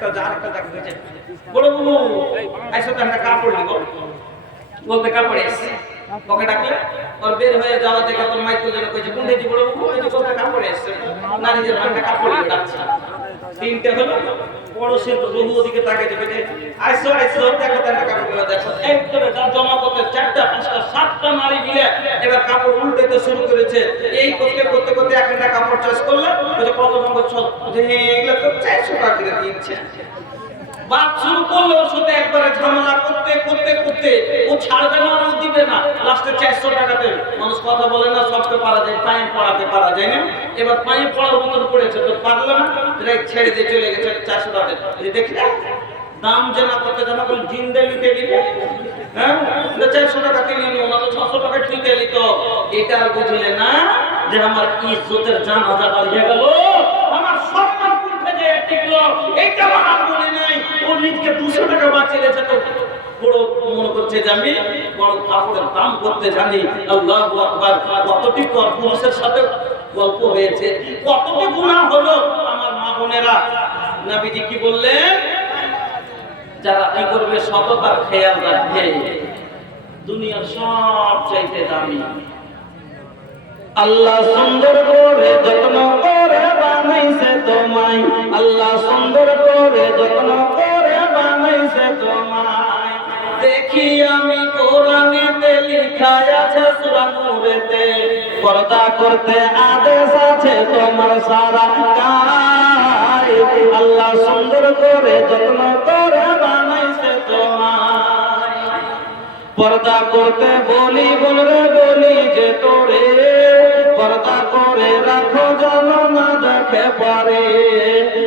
একটা যা একটা কাপড় নিব। বলতে কাপড় এসছে। ওকে ডাকলে? ওর বের হয়ে যাওয়া দেখে তোর মাইকেল যেন কইছে কোন দিদি বড় বাবু ওই যে বলতে কাপড় এসছে। নারীদের একটা কাপড় ডাকছে। তিনটে হলো পড়োশের বহু ওদিকে তাকে দেবে যে আইসো আইসো, দেখো তার কাপড়গুলো, দেখো একদম তার জমা করতে চারটা, পাঁচটা, সাতটা নারী মিলে এবার কাপড় উল্টাতে শুরু করেছে। এই করতে করতে করতে একটা কাপড় চয়েস করলে কত নম্বর ছ এগুলো তো চারশো টাকা দিচ্ছে। বাদ শুরু করল ওর একবারে ঝামেলা করতে করতে করতে। ও ছাড়বে না ও দিবে না। লাস্টে চারশো টাকাতে মানুষ কথা বলে না, সবকে পারা যায়, পায়ে পড়াতে পারা যায় না। এবার পায়ে পড়ার মতন পড়েছে, তো পারল না? ছেড়ে দিয়ে চলে গেছে চারশো টাকা দেখলে, দাম জানা করতে জানা করলে জিন্দে নিতে দিবে হ্যাঁ? চারশো টাকা কিনে নিও না তো ছশো টাকা ঠিক নিত এটা বুঝলে না যে আমার ইজ্জতের জানাজা বাড়িয়ে গেল। আমার সম্মান উঠে যে টিকলো এইটা আমার মনে নিজকে দুশো টাকা বাঁচিয়েছে তো যারা সততার খেয়াল রাখবে। দুনিয়ার সব চাইতে দামি। আল্লাহ সুন্দর করে যত্ন করে আল্লাহ সুন্দর করে যত্ন বানাইছে তোমায়। দেখি আমি কোরআনেতে লেখা আছে সূরা নূরেতে। পর্দা করতে আদেশ আছে তোমার সারা গায়। আল্লাহ সুন্দর করে যত্ন করে বানাইছে তোমায়। পর্দা করতে বলি বলরে বলি যে তোরে। পর্দা করে রাখো না দেখে পারে।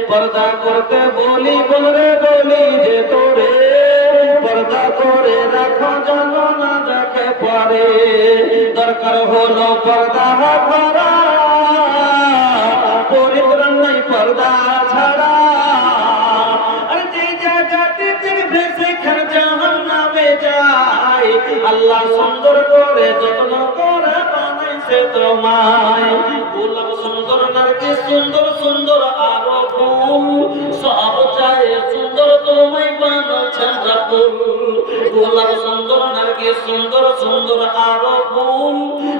পর্দা করতে বলি বলরে বলি যে তোরে। পর্দা করে রাখো যেন না দেখে পারে। দরকার হলো পর্দা করা পরিত্রাণ নাই পর্দা ছাড়া। আল্লাহ সুন্দর করে যত্ন করে বানাইছে তোমায়। গোলাপ সুন্দর সুন্দর আরও ফুল? সব চায় সুন্দর তোমায় বানাচ্ছেন রাখুল গোলাপ সুন্দর নারকে সুন্দর সুন্দর আরও ফুল?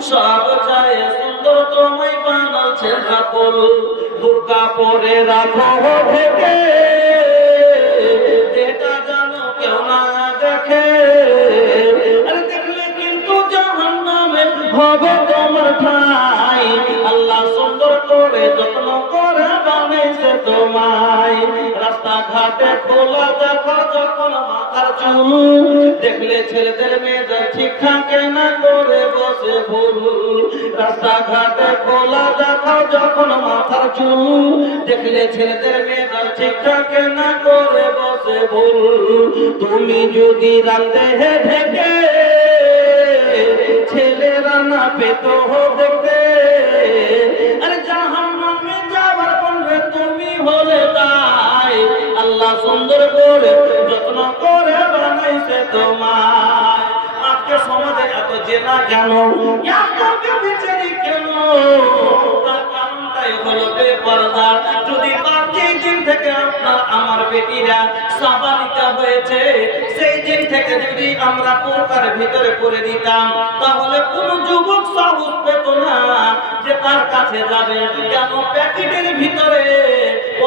সব চায় সুন্দর তোমায় বানাচ্ছেন রাখুল দুর্গা পরে রাখো ঢেকে রাস্তাঘাটে খোলা দেখো যখন মাথার চুল। দেখলে ছেলেদের ঠিক থাকে না করে বসে ভুল। খোলা দেখো যখন মাথার চুল। দেখলে ছেলেদের ঠিক থাকে না করে বসে ভুল। তুমি যদি রাতে ঢেকে, ছেলেরা না পেত দেখতে। আরে জাহান্নামে যাবার পূর্বে তুমি হলে করে, যত্ন করে বানাইছে তোমায়। আজকে সমাজে এত জেনা কেন? এত বেচারি কেন? যদি বাচ্চা দিন থেকে আপনার আমার বেটিরা সাবালিকা হয়েছে, সেই দিন থেকে যদি আমরা পোকার ভিতরে করে দিতাম, তাহলে কোন যুবক সাহস পেত না যে তার কাছে যাবে। কেন প্যাকেটের ভিতরে?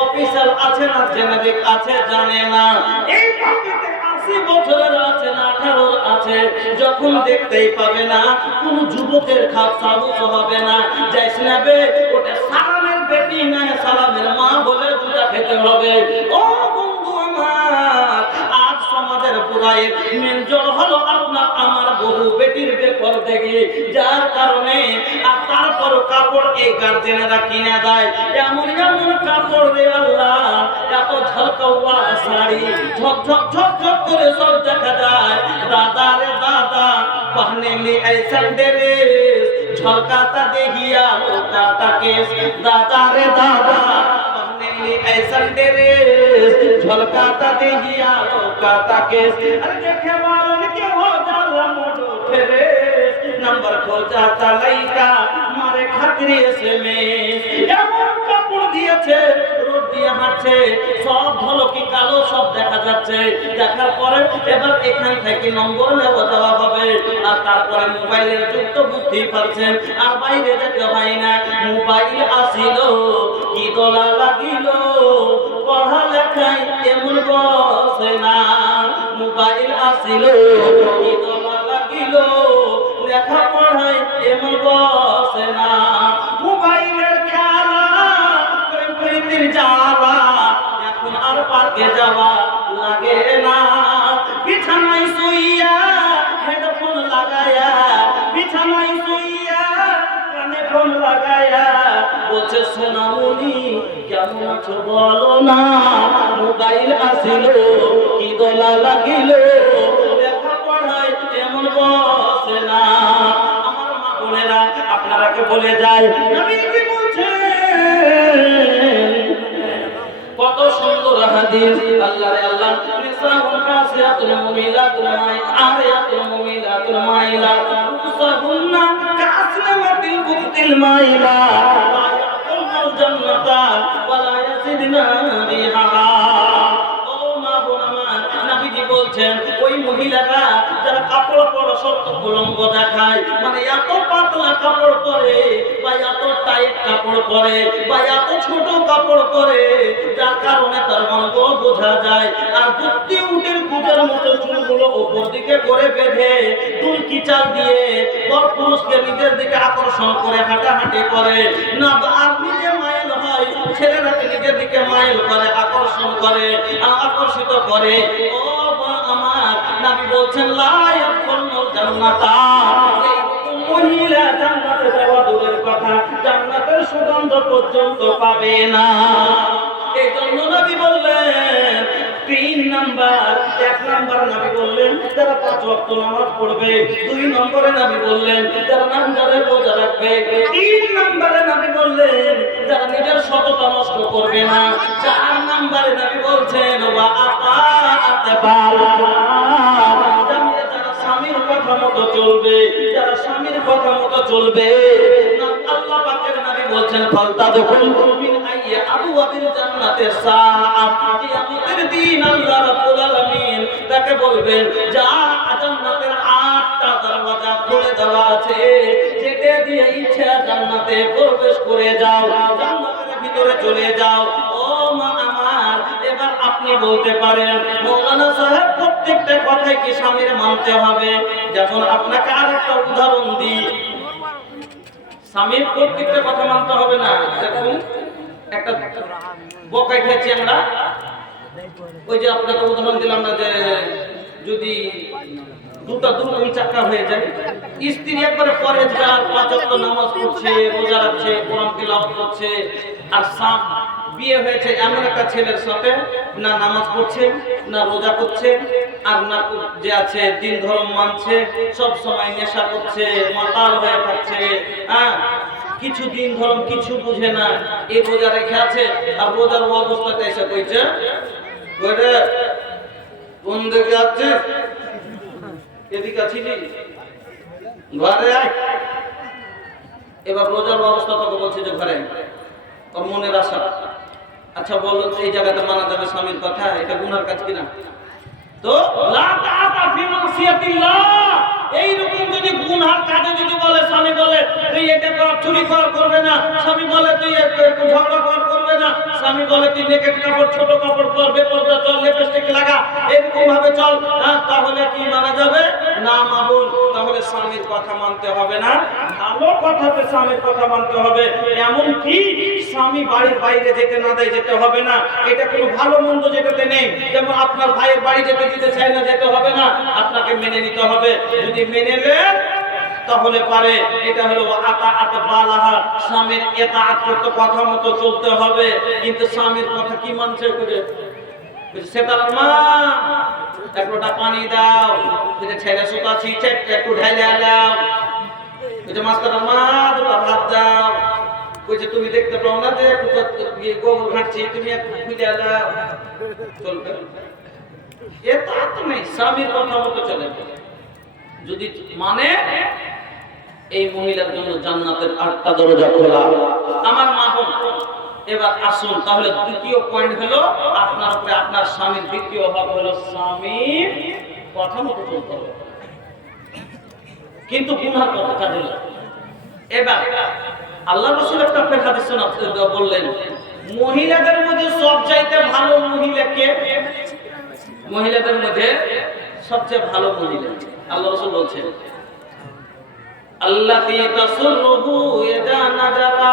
অফিসার আছে না জেনারেল আছে জানে না। এই আছে যখন পাবে না, কোন যুবকের হবে না। ওটা সালামের না মা বলে জুতা খেতে হবে। ও বন্ধু আমার সমাজের বুড়াইয়ের মেন জড় হলো আপনার আমার বহু বেটির বেপর দেখি যার কারণে আর তারপর কাপড় এই গার্জেনেরা কিনে দেয় এমন এমন কাপড় রে আল্লাহ এত ঝলকাওয়া শাড়ি ঝক ঝক ঝক ঝক করে সব দেখা যায় দাদা রে দাদা पहने ली ऐसा ड्रेस झलकाता देहिया लुकाता केस दादा रे दादा पहने ली ऐसा ड्रेस কে মারে খাতরি এসে মে এমন কাপড় দিয়েছে, রোদ দিয়ে হাঁটছে। সব ঢলকি কালো, সব দেখা যাচ্ছে। দেখার পরে এবার এখান থেকে নম্বর দেওয়া হবে। আর তারপরে মোবাইলের যুক্ত বুদ্ধি পাচ্ছেন। আর বাইরে যেতে হয় না। মোবাইল আসিল, কি দোলা লাগিল? পড়ালেখায় এমন বসে না। মোবাইল আসিল কি দোলা লাগিল লেখা পড়ায় এমন বসে না। মোবাইলের খেলা প্রেম প্রীতির জ্বালা, এখন আর পার্কে যাওয়া লাগে না। বিছানায় শুইয়া হেডফোন লাগায়া, বিছানায় শুইয়া কানে ফোন লাগায়া বলছে, সোনামণি, কেমন আছো বলো না? মোবাইল আসিল, কি দোলা লাগিল? লেখা পড়ায় এমন বসে না। আমার মা বোনেরা আপনারাকে বলে যায় নবী কি বলছেন, কত সুন্দর হাদিস আল্লাহ রে আল্লাহ নিসাউল কাসিয়াতুল মুমিলাতুল মাই আয়াতুল মুমিলাতুল মাইলা, রুসাহুন্না কাসলামাতিল বুকতিল মাইলা লা ইয়াকুলুল জান্নাতা ওয়া লা ইয়াজিদনা বিহা ও মা বোন আমার নবীজি বলছেন ওই মহিলারা যারা কাপড় পরা সত্য উলঙ্গ দেখায় মানে এত পাতলা কাপড় পরে বা এত টাইট কাপড় পরে বা এত ছোট কাপড় পরে, যার কারণে তার অঙ্গ বোঝা যায়। আর বুদ্ধি উটের কুটার মতো চুলগুলো উপর দিকে করে বেঁধে দুলকি চাল দিয়ে পর পুরুষকে নিজের দিকে আকর্ষণ করে হাঁটাহাঁটি করে। না, আর নিজে মাইল হয় ছেলেরাকে নিজের দিকে মাইল করে আকর্ষণ করে, আকর্ষিত করে। ও নবী বলছেন জান্নাতা। মহিলা জান্নাতে যাওয়া দূরের কথা জান্নাতের সুগন্ধ পর্যন্ত পাবে না। এই জন্য নবী বললেন, তিন নাম্বার, এক নাম্বার নবী বললেন, যারা পাঁচ ওয়াক্ত নামাজ পড়বে, দুই নম্বরে নবী বললেন, যারা নামজারের রোজা রাখবে, তিন নম্বরে নবী বললেন, যারা নিজের সততা নষ্ট করবে না, চার নম্বরে নবী বলছেন, ওয়া আতাআত বালা যারা স্বামীর কথা চলবে স্বামীর কথা চলবে আল্লাহ বলছেন ফালতা তাকে বলবেন, যা জান্নাতের আটটা দরওয়াজা খুলে দেওয়া আছে, যেতে দিয়ে ইচ্ছা জান্নাতে প্রবেশ করে যাও, জান্নাতের ভিতরে চলে যাও। আপনি বলতে পারেন? মৌলানা সাহেব, প্রত্যেকটা কথাই কি স্বামীর মানতে হবে? যেমন আপনাকে আর একটা উদাহরণ দিই, স্বামীর প্রত্যেকটা কথা মানতে হবে না? দেখুন, একটা বকাই খেয়েছি আমরা। ওই যে আপনাকে উদাহরণ দিলাম না যে, যদি দুটা দু তিন চাকা হয়ে যায়, স্ত্রী একবারে পরে যার, পাঁচক্ত নামাজ পড়ছে, রোজা রাখছে, কোরআন তিলাওয়াত করছে, আর সাপ বিয়ে হয়েছে এমন একটা ছেলের সাথে, না নামাজ পড়ছে, না রোজা করছে, আর না যে আছে দিন ধর্ম মানছে, সব সময় নেশা করছে, মাতাল হয়ে থাকছে হ্যাঁ? কিছু দিন ধর্ম কিছু বুঝে না, এই রোজা রেখে আছে, আর রোজার অবস্থাতে এসে কইছে, কইরে, কোন দিকে আছিস এদিকে আছিলি? ঘরে আয়। এবার রোজার অবস্থা তোকে বলছে যে ঘরে। তোর মনের আশা। আচ্ছা বলো তো এই জায়গাতে মানা যাবে স্বামীর কথা? এটা গুনার কাজ কিনা? তো এইরকম যদি গুনার কাজে যদি বলে স্বামী বলে তুই এটা কর চুরি কর করবে না। স্বামী বলে তুই ঝগড়া কর করবে না। স্বামী বলে তুই নেকেট কাপড় ছোট কাপড় পর বেপরদা চল লিপস্টিক লাগা। এরকম ভাবে চল হ্যাঁ, তাহলে কি মানা যাবে? না মাবুল। তাহলে স্বামীর কথা মানতে হবে না, ভালো কথাতে স্বামীর কথা মানতে হবে। এমন কি স্বামী বাড়ির বাইরে যেতে না দেয় যেতে হবে না। এটা কোনো ভালো মন্দ যেটাতে নেই। যেমন আপনার ভাইয়ের বাড়ি যেতে দিতে চাই না, যেতে হবে না। আপনাকে মেনে নিতে হবে। যদি মেনে নেন তাহলে পারে। এটা হলো আতা আতা বালাহা। স্বামীর এতাআত করতে কথা মতো চলতে হবে। কিন্তু স্বামীর কথা কি মানছে করে সেতার মা। এক লোটা পানি দাও। যদি ছেলে একটু ঢেলে দাও। মাস্টার দাও। বলছে তুমি দেখতে পাও না যে একটু ইয়ে গোবর ঘাটছি, তুমি একটু খুঁজে দাও। চলবে। এ তা তো নেই, স্বামীর কথা মতো চলে যদি মানে এই মহিলার জন্য জান্নাতের আটটা দরজা খোলা। আমার মা বোন এবার আসুন তাহলে দ্বিতীয় পয়েন্ট হলো আপনার উপরে আপনার স্বামীর দ্বিতীয় ভাব হলো স্বামীর কথা মতো চলতে হবে কিন্তু গুনার কথা কাজে এবার আল্লাহ রসুল একটা ফের হাদিস বললেন মহিলাদের মধ্যে সব চাইতে ভালো মহিলা কে মহিলাদের মধ্যে সবচেয়ে ভালো মহিলা আল্লাহ রসুল বলছেন আল্লাতি তাসুরুহু ইযা নাজারা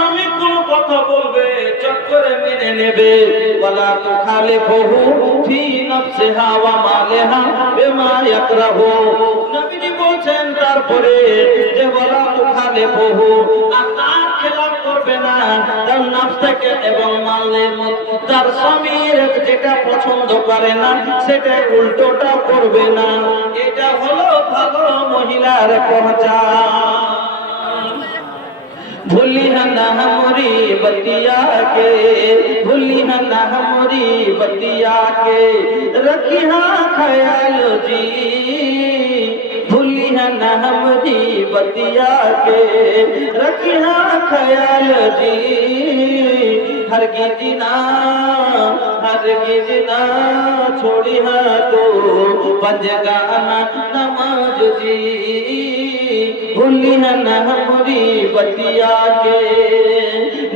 স্বামী কোন কথা বলবে, চট করে মেনে নেবে। বলা ওয়ালা তুখালিফুহু ফি নাফসিহা ওয়া মালিহা বিমা ইয়াকরাহু। নবীজি বলছেন, তারপরে যে ওয়ালা তুখালিফুহু আর তার খেলাফ করবে না, তার নফস থেকে এবং মালের তার স্বামীর যেটা পছন্দ করে না, সেটা উল্টোটা করবে না। এটা হলো ভালো মহিলার পহচান भूली ना हमरी बतिया के, भूली ना हमरी बतिया के रखिया ख्याल जी। भूली ना हमरी बतिया के रखिया ख्याल जी। हर की ना, हर की ना छोड़ी हाँ तो पंज गाना नमाज़ जी। भूली है न हमारी बतिया के।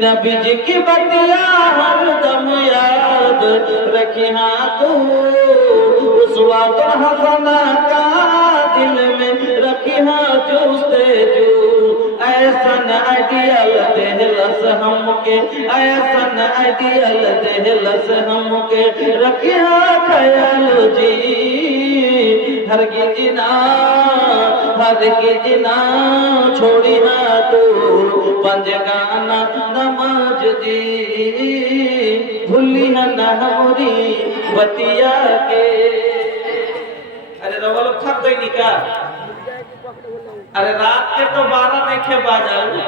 नबी जी की बतिया हर दम याद रखी हाँ तू उस वक्त हसना का दिल में रखी हाँ जूते जू। ऐसन आइडियल देहलस हमके ऐसन आइडियल देहलस हमके। रखी हाँ ख्याल जी, हर की फर के ना छोड़ी ना तू पंज गाना नमाज दी भूली ना नहरी बतिया के अरे रवल फर कोई निकाल अरे रात के तो बारह देखे बाजाओ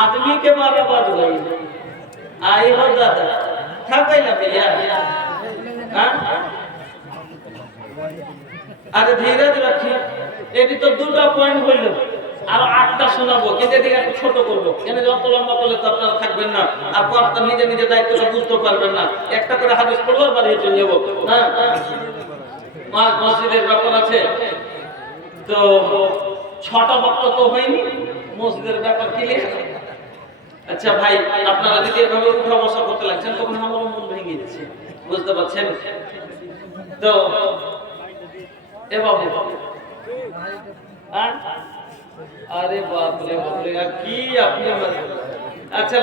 आदमी के बारह बज गई आई हो दादा था पहला भैया अरे धीरज रखिए এটি তো দুটো পয়েন্ট হইল। আর আটটা শোনাবো। কিন্তু একটু ছোট করব। কেন যত লম্বা করলে তো আপনারা থাকবেন না। আর পরটা নিজে নিজে দায়িত্বটা বুঝতে পারবেন না। একটা করে হাদিস পড়ব আর বাড়ি চলে যাব হ্যাঁ? মসজিদের ব্যাপার আছে। তো ছটা বক্ত তো হয়নি। মসজিদের ব্যাপার কি আচ্ছা ভাই, আপনারা যদি এভাবে উঠা বসা করতে লাগছেন, তখন আমার মন ভেঙে যাচ্ছে। বুঝতে পারছেন? তো এ বাবু? আরে বাপরে বাপরে কি আপনি আমার- আচ্ছা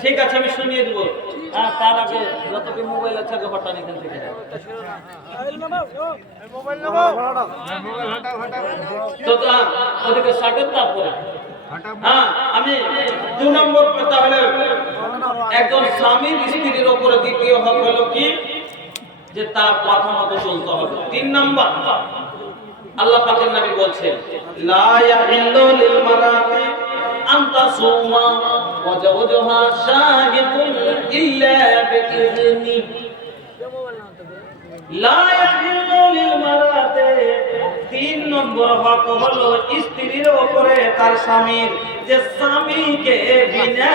ঠিক আছে, আমি শুনিয়ে দেবো। হ্যাঁ তার আগে যত কি মোবাইল আছে, আগে এখান থেকে তারপরে। হ্যাঁ আমি দু নম্বর তাহলে একজন স্বামীর স্ত্রীর ওপরে দ্বিতীয় হক হলো কি? যে তার কথা মতো চলতে হবে। তিন নম্বর আল্লাহ পাকের নবী বলছেন, লা ইয়াহিল্লু লিল মারাতি ওয়া জাওজুহা শাহিদুন ইল্লা লা ইয়াহিল্লু লিল মারাতি তিন নম্বর হক হলো স্ত্রীর উপরে তার স্বামীর, যে স্বামীকে বিনা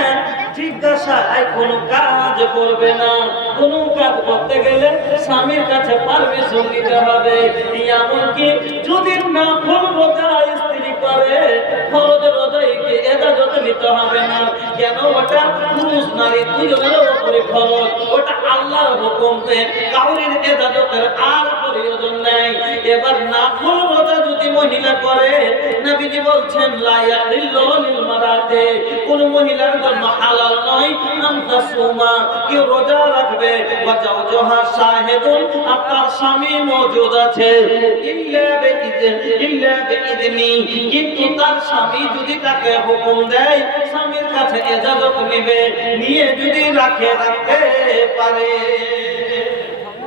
জিজ্ঞাসায় কোনো কাজ করবে না। কোনো কাজ করতে গেলে স্বামীর কাছে পারমিশন নিতে হবে। এমনকি যদি না ফল রোজা স্ত্রী করে, ফরজ রোজাইকে এজাজত নিতে হবে না। কেন? ওটা পুরুষ নারী দুজনের উপরে ফরজ। ওটা আল্লাহর হুকুমে কাউরির এজাজতের আর প্রয়োজন নেই। এবার না ফল রোজা যদি মহিলা করে, নবীজি বলছেন কোন মহিলার জন্য হালাল নয় সুমা। কেউ রোজা রাখবে শাহিদুন আপনার স্বামী মওজুদ আছে। কিন্তু তার স্বামী যদি তাকে হুকুম দেয়, স্বামীর কাছে এজাজত নেবে, নিয়ে যদি রাখে, রাখতে পারে।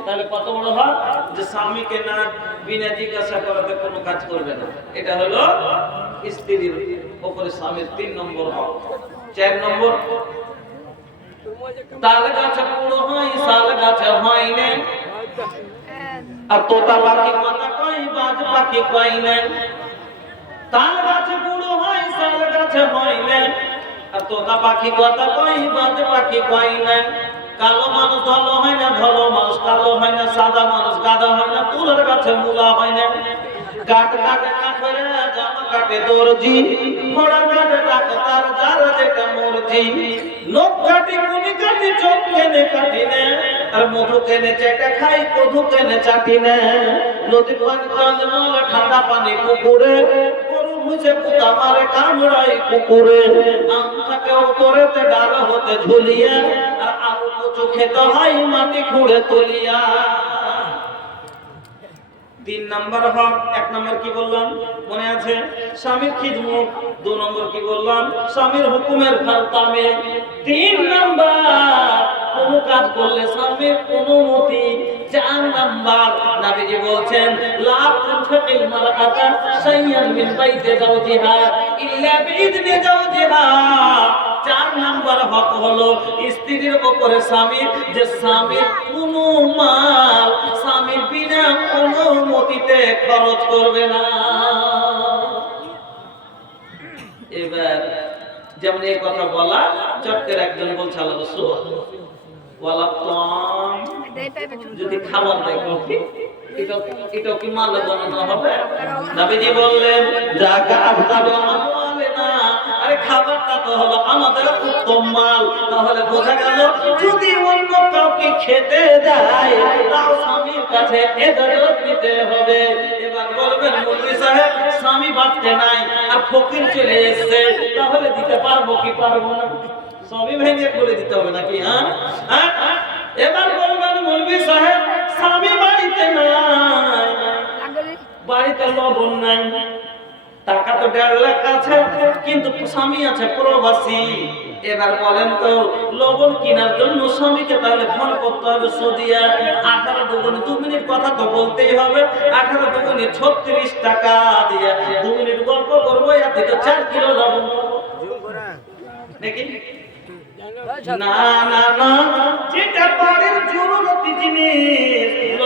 তাহলে কত বড় হয়? যে স্বামীকে না বিনা জিজ্ঞাসা করাতে কোনো কাজ করবে না। এটা হলো স্ত্রীর উপরে স্বামীর তিন নম্বর হক। চার নম্বর, তাল গাছে পুরো হয় শাল গাছে হয় না। আর তোতা পাখি কথা কই বাজ পাখি কই না। তাল গাছে পুরো হয় শাল গাছে হয় না। আর তোতা পাখি কথা কই বাজ পাখি কই না। কালো মানুষ ধলো হয় না ধলো মানুষ, কালো হয় না, সাদা মানুষ গাদা হয় না তুলের গাছে মূলা হয় না। মধু খাই কেনে চাটি নে। নদীর পানি তালে ঠান্ডা পানি পুকুরে, গরু মুছে পুতা মারে কামড়াই কুকুরে। আম থাকে ডাল হতে ঝুলিয়া, আর হয় মাটি তুলিয়া। তিন নাম্বার হক, এক নাম্বার কি বললাম? মনে আছে? স্বামীর খিদমত, দু নম্বর কি বললাম? স্বামীর হুকুমের তিন নাম্বার, কোন কাজ করলে স্বামীর অনুমতি চার নাম্বার, নবীজি বলছেন, লা তুনফিকিল মারআতা শাইয়ান মিন বাইতি যাওজিহা, ইল্লা বিইذনি যাওজিহা। চার নাম্বার হক হলো স্ত্রীর উপরে স্বামীর যে স্বামীর কোনো মাল স্বামীর বিনা অনুমতিতে খরচ করবে না। এবার যেমন এই কথা বলা চটকের একজন বলছে, আল্লাহ রসুল ওয়ালা যদি খাবার কফি এটা কি মাল বানানো হবে? নবীজি বললেন আফতাবু আমওয়ালিনা আরে খাবারটা তো হলো আমাদের উত্তম মাল। তাহলে বোঝা গেল, যদি অন্য কাউকে খেতে দেয়, তাও স্বামীর কাছে এজাজত নিতে হবে। এবার বলবেন মুফতি সাহেব, স্বামী বাড়তে নাই আর ফকির চলে এসেছে। তাহলে দিতে পারব কি পারব না? সবই ভেঙে বলে দিতে হবে নাকি হ্যাঁ? হ্যাঁ? এবার বলবেন মুলবি সাহেব, স্বামী বাড়িতে নাই। বাড়িতে লবণ নাই। টাকা তো দেড় লাখ আছে কিন্তু স্বামী আছে প্রবাসী। এবার বলেন তো লবণ কেনার জন্য স্বামীকে তাহলে ফোন করতে হবে সদিয়া। আঠারো দুগুণে দু মিনিট কথা তো বলতেই হবে। আঠারো দুগুণে ছত্রিশ টাকা দিয়ে। দু মিনিট গল্প করব এর থেকে চার কিলো লবণ। দেখি না না না। যেটা বাড়ির জরুরতি জিনিস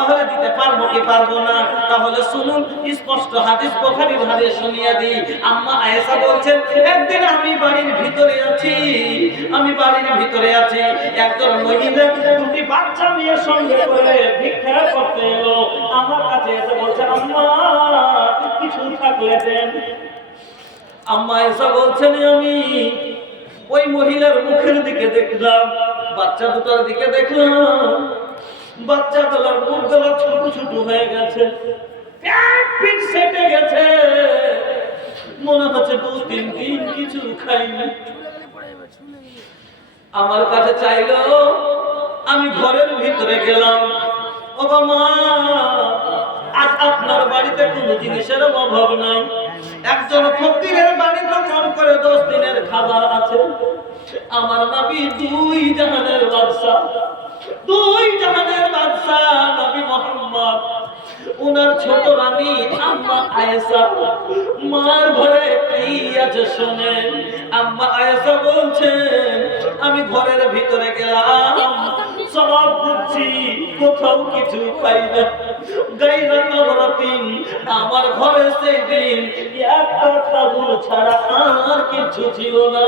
তাহলে দিতে পারব কি পারব না? তাহলে শুনুন, স্পষ্ট হাদিস বুখারীর হাদিস শুনিয়ে দিই। আম্মা আয়েশা বলছেন, একদিন আমি বাড়ির ভিতরে আছি, আমি বাড়ির ভিতরে আছি। একজন মহিলা দুটি বাচ্চা নিয়ে সঙ্গে করে ভিক্ষা করতে এলো। আমার কাছে এসে বলছে, আম্মা, কিছু থাকলে দেন। আম্মা এসে বলছেন, আমি ওই মহিলার মুখের দিকে দেখলাম, বাচ্চা দুটার দিকে দেখলাম। বাচ্চা গুলোর মুখগুলো ছোট ছোট হয়ে গেছে। সেটে গেছে। মনে হচ্ছে দু তিন দিন কিছু খাইনি। আমার কাছে আমি ঘরের ভিতরে গেলাম। ও মা, আজ আপনার বাড়িতে কোনো জিনিসের অভাব নাই। একজন ফকিরের বাড়িতে কম করে দশ দিনের খাবার আছে। আমার নবী দুই জাহানের বাদশা দুই জাহানের নবী মোহাম্মদ। ছোট রানী আম্মা আয়েশা। মার ঘরে আম্মা আয়েশা বলছেন, আমি ঘরের ভিতরে গেলাম। সব বুঝছি কোথাও কিছু পাই না। গাইরা নবরাতিন আমার ঘরে সেই দিন একটা খাবুর ছাড়া আর কিছু ছিল না।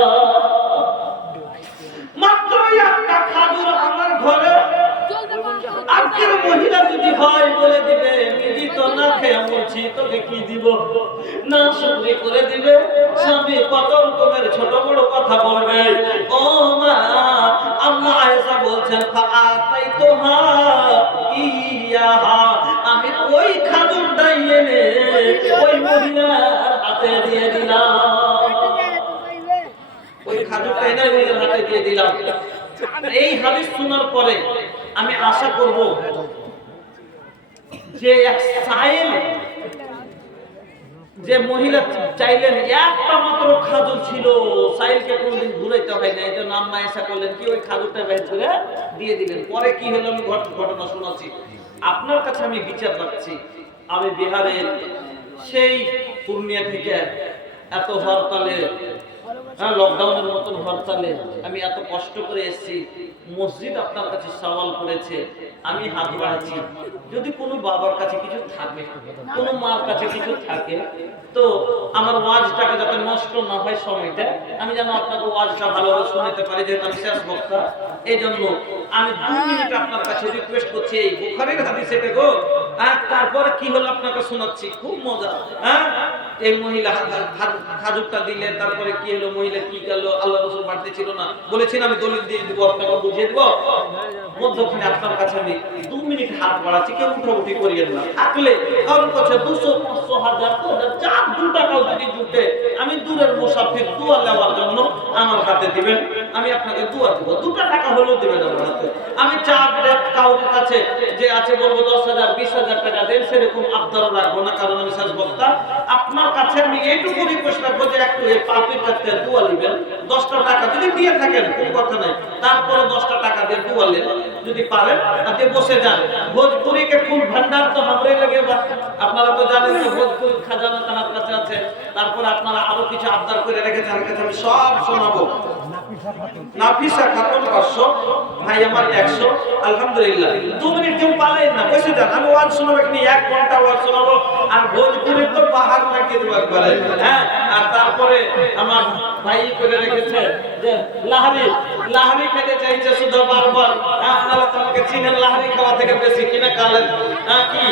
বলে দিবে নিজে তো না খেয়ে মরছি, তোকে কি দিব? না শুকরি করে দিবে। স্বামী কত রকমের ছোট বড় কথা বলবে। ও মা, আল্লাহ আয়েশা বলছেন ফাআতাই তোহা ইয়াহা। আমি ওই খাজুরটাই এনে ওই মহিলার হাতে দিয়ে দিলাম। ওই ওই হাতে দিয়ে দিলাম। এই হাদিস শোনার পরে আমি আশা করব যে এক সাইল যে মহিলা চাইলেন, একটা মাত্র খাজুর ছিল সাইলকে কোনদিন ঘুরাইতে হয় না এই জন্য আম্মা এসা করলেন, কি ওই খাজুরটা বের করে দিয়ে দিলেন। পরে কি হলো আমি ঘটনা শোনাচ্ছি। আপনার কাছে আমি বিচার রাখছি। আমি বিহারের সেই পূর্ণিয়া থেকে এত হরতালে হ্যাঁ লকডাউনের মতন হরতালে আমি এত কষ্ট করে এসেছি। মসজিদ আপনার কাছে সওয়াল করেছে, আমি হাত বাড়াচ্ছি। যদি কোনো বাবার কাছে কিছু থাকে, কোনো মার কাছে কিছু থাকে, তো আমার ওয়াজটাকে যাতে নষ্ট না হয় সময়টা, আমি যেন আপনাকে ওয়াজটা ভালোভাবে শুনতে পারি, যেহেতু আমি শেষ বক্তা এই জন্য আমি দু মিনিট আপনার কাছে রিকোয়েস্ট করছি, এই বুখারির হাদিস এটা গো আর তারপরে কি হলো আপনাকে শোনাচ্ছি? খুব মজা। হ্যাঁ? এই মহিলা হা- হা- দিলে তারপরে কি হলো? মহিলা কি গেল আল্লাহ রসুল বাড়তে ছিল না। বলেছেন, আমি দলিল দিয়ে দিব, আপনাকে বুঝিয়ে দিব। মধ্যখানে আপনার কাছে আমি দু মিনিট হাত বাড়াচ্ছি, কেউ উঠাউঠি করিয়েন না। থাকলে কারোর কাছে দুশো, পাঁচশো হাজার হাজার, চার দু টাকাও যদি জুটে আমি দূরের মুসাফির দুয়া নেওয়ার জন্য আমার হাতে দিবেন। আমি আপনাকে দুয়া দিব। দুটা টাকা হলেও দিবেন আমার হাতে। আমি চার কাউরির কাছে যে আছে, বলব দশ হাজার, বিশ হাজার টাকা দেন, সেরকম আবদারও রাখব না, কারণ আমি শেষ বক্তা আপনার কাছে আমি এইটুকু রিকোয়েস্ট রাখব যে একটু এই পাপির কাছে দুয়া নিবেন। দশটা টাকা যদি দিয়ে থাকেন, কোনো কথা নাই। তারপরে দশটা টাকা দিয়ে দুয়া নেন, যদি পারেন, তাতে বসে যান। ভোজপুরিকে ফুল ভান্ডার তো হামরে লাগে বা আপনারা তো জানেন যে ভোজপুরি খাজানা তার কাছে আছে। তারপরে আপনারা আরও কিছু আবদার করে রেখেছেন আমি সব শোনাবো। নাফিসা খাতুন পাঁচশো, ভাই আমার একশো, আলহামদুলিল্লাহ। দু মিনিট কেউ পালেন না বসে যান আমি ওয়াজ শোনাবো, এখানে এক ঘণ্টা ওয়াজ শোনাবো, আর ভোজপুরের তো পাহাড় লাগিয়ে দেবো একবারে হ্যাঁ? আর তারপরে আমার ভাই করে রেখেছে যে, লাহারি লাহারি খেতে চাইছে শুধু বারবার। আপনারা তো আমাকে চিনেন, লাহারি খাওয়া থেকে বেশি কিনা কালেন হ্যাঁ কি?